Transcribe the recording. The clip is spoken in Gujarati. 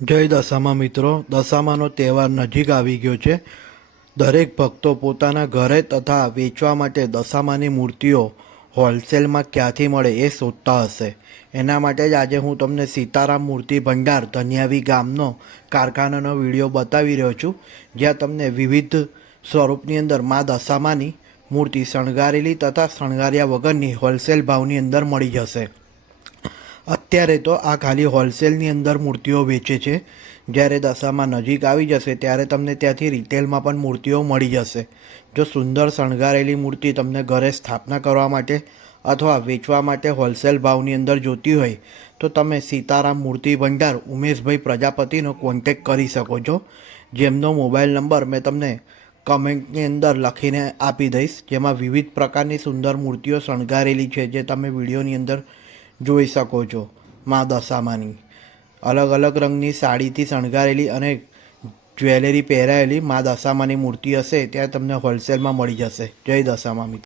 જય દશામાં મિત્રો, દશામાનો તહેવાર નજીક આવી ગયો છે। દરેક ભક્તો પોતાના ઘરે તથા વેચવા માટે દશામાની મૂર્તિઓ હોલસેલમાં ક્યાંથી મળે એ શોધતા હશે। એના માટે જ આજે હું તમને સીતારામ મૂર્તિ ભંડાર ધન્યાવી ગામનો કારખાનાનો વિડીયો બતાવી રહ્યો છું, જ્યાં તમને વિવિધ સ્વરૂપની અંદર મા દશામાની મૂર્તિ શણગારેલી તથા શણગાર્યા વગરની હોલસેલ ભાવની અંદર મળી જશે। અત્યારે તો આ ખાલી હોલસેલની અંદર મૂર્તિઓ વેચે છે, જ્યારે દશામાં નજીક આવી જશે ત્યારે તમને ત્યાંથી રિટેલમાં પણ મૂર્તિઓ મળી જશે। જો સુંદર શણગારેલી મૂર્તિ તમને ઘરે સ્થાપના કરવા માટે અથવા વેચવા માટે હોલસેલ ભાવની અંદર જોતી હોય તો તમે સીતારામ મૂર્તિ ભંડાર ઉમેશભાઈ પ્રજાપતિનો કોન્ટેક કરી શકો છો, જેમનો મોબાઈલ નંબર મેં તમને કમેન્ટની અંદર લખીને આપી દઈશ, જેમાં વિવિધ પ્રકારની સુંદર મૂર્તિઓ શણગારેલી છે જે તમે વિડીયોની અંદર જોઈ શકો છો। મા દશામાની અલગ અલગ રંગની સાડીથી શણગારેલી અને જ્વેલરી પહેરાયેલી મા દશામાની મૂર્તિ હશે ત્યાં તમને હોલસેલમાં મળી જશે। જય દશામા મિત્રો।